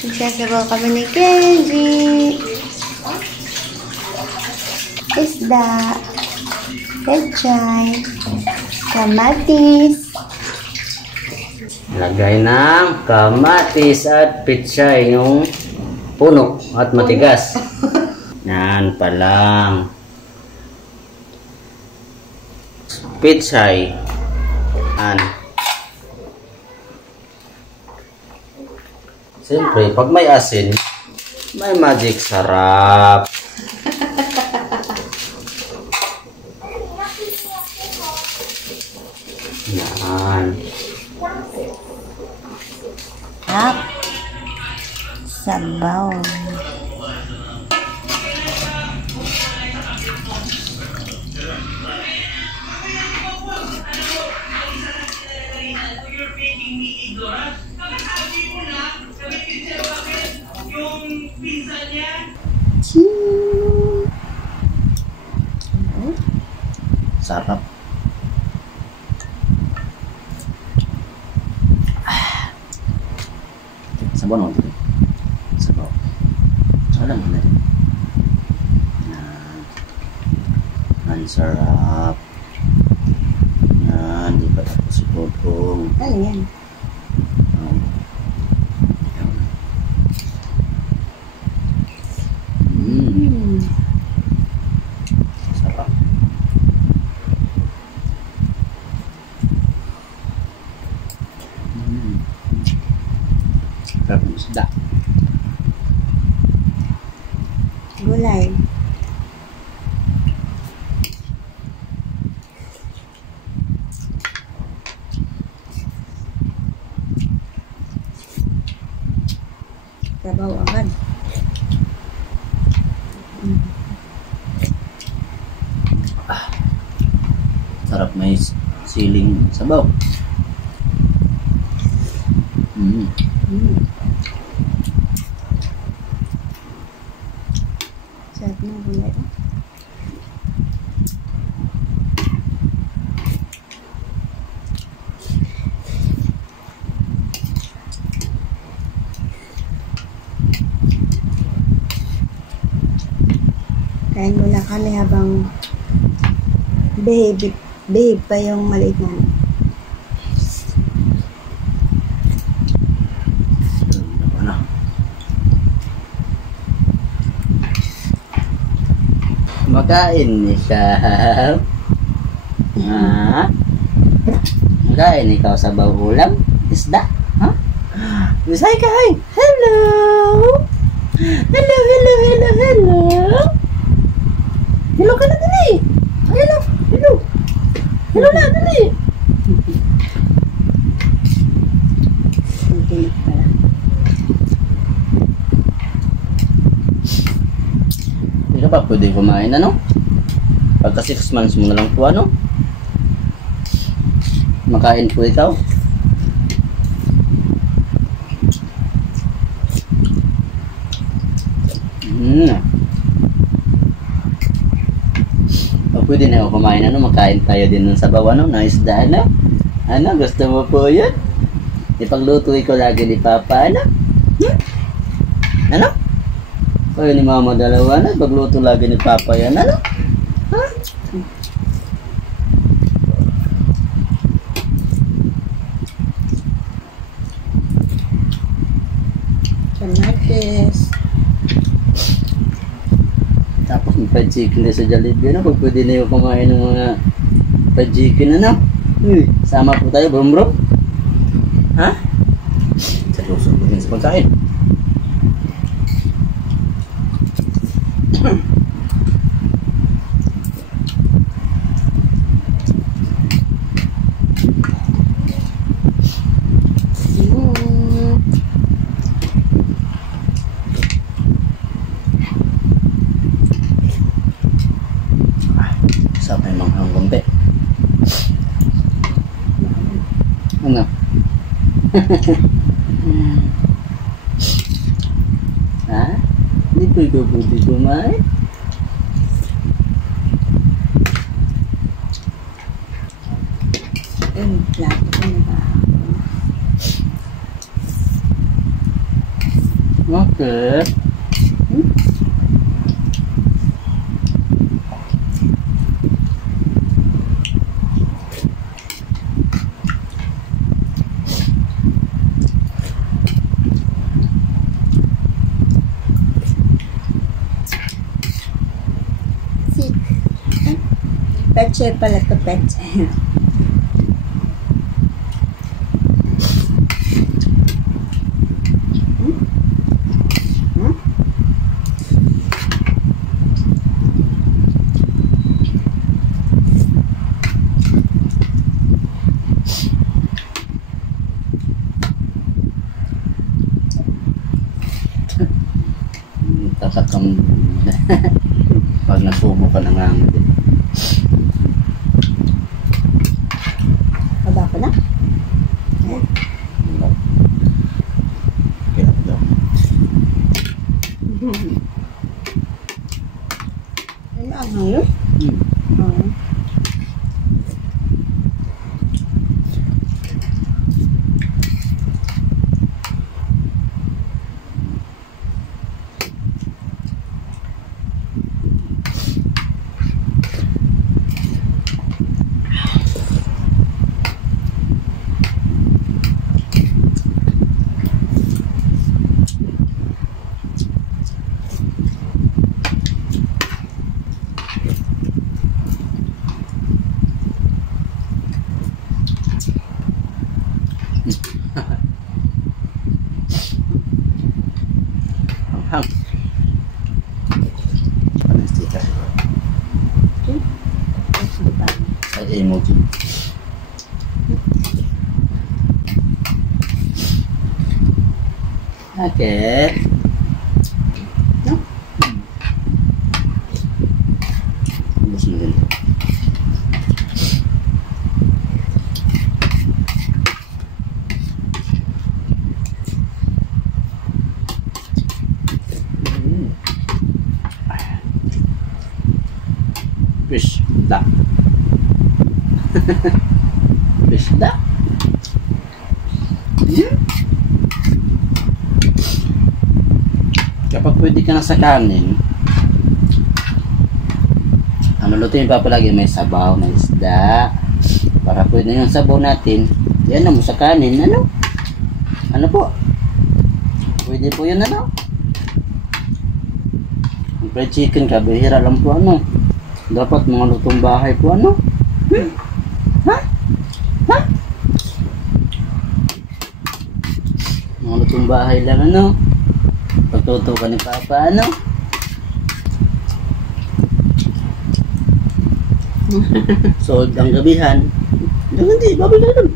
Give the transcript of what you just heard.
Nagsasabaw kami ni Kenji. Isda. Pechay. Kamatis. Lagay ng kamatis at pechay yung puno at matigas. Yan pa lang. Pechay. Yan. Siyempre, pag may asin, may magic sarap. Yan. Up. Sabaw. Sarap. Sabaw naman dito. Sabaw. Alam mo na rin. Ang sarap. Yan. Di pa tapos si Potong. Ano yan? Sarap. Sarap ng isda. Gulay. Sabaw agad. Sarap, may siling sabaw. Sarap ng gulay. Kain muna kami habang behave pa yung maliit namin. Ano? Makain ni siya. Ha? Makain ikaw sa ulam? Isda? Ha? Say ka, hi! Hello! Hello, hello, hello, hello! Hello ka na dali! Hello! Hello! Hello na dali! Hindi ka ba pwede kumain, ano? Pagka 6 months mo na lang po, ano? Makain po ikaw? O pwede na ako kumain, ano? Makain tayo din ng sabaw, ano? Na isda, ano? Ano? Gusto mo po yun? Ipagluto ko lagi ni Papa, ano? Ano? Kayo ni Mama dalawa, ano? Pagluto lagi ni Papa yan, ano? Ha? Kamatis. Tapos may fried chicken din sa Jollibee, ano? Kung pwede na yung kumain ng mga fried chicken, ano? Sama po tayo, bro bro. Ha? Seryoso po din sa pagkain. Sarap na yung manghang konti. Ano? Ha? Hindi po ikaw pwede kumain? Plato ko na ba? Bakit? Sick. Peche pala to, peche. Takat kang pag nasubo ka na nga din. Baba ko na. Kaya daw. Ano ang hangyo? Oo. Hang. Ano sticker? Sa emoji. Okay. No? Ubus mo din. Fish da. Fish da. Kapag pwede ka na sa kanin, ano lutuin pa palagi, may sabaw na isda. Para pwede yung sabaw natin, yan na mo sa kanin, ano? Ano po? Pwede po yun, ano? Ang fried chicken, kabihira lang po, ano? Dapat mga lutong bahay po, ano? Ha? Ha? Mga lutong bahay lang, ano? Pagtuto ka ni Papa, ano? Sold ang gabihan. Hindi, babay ka lang.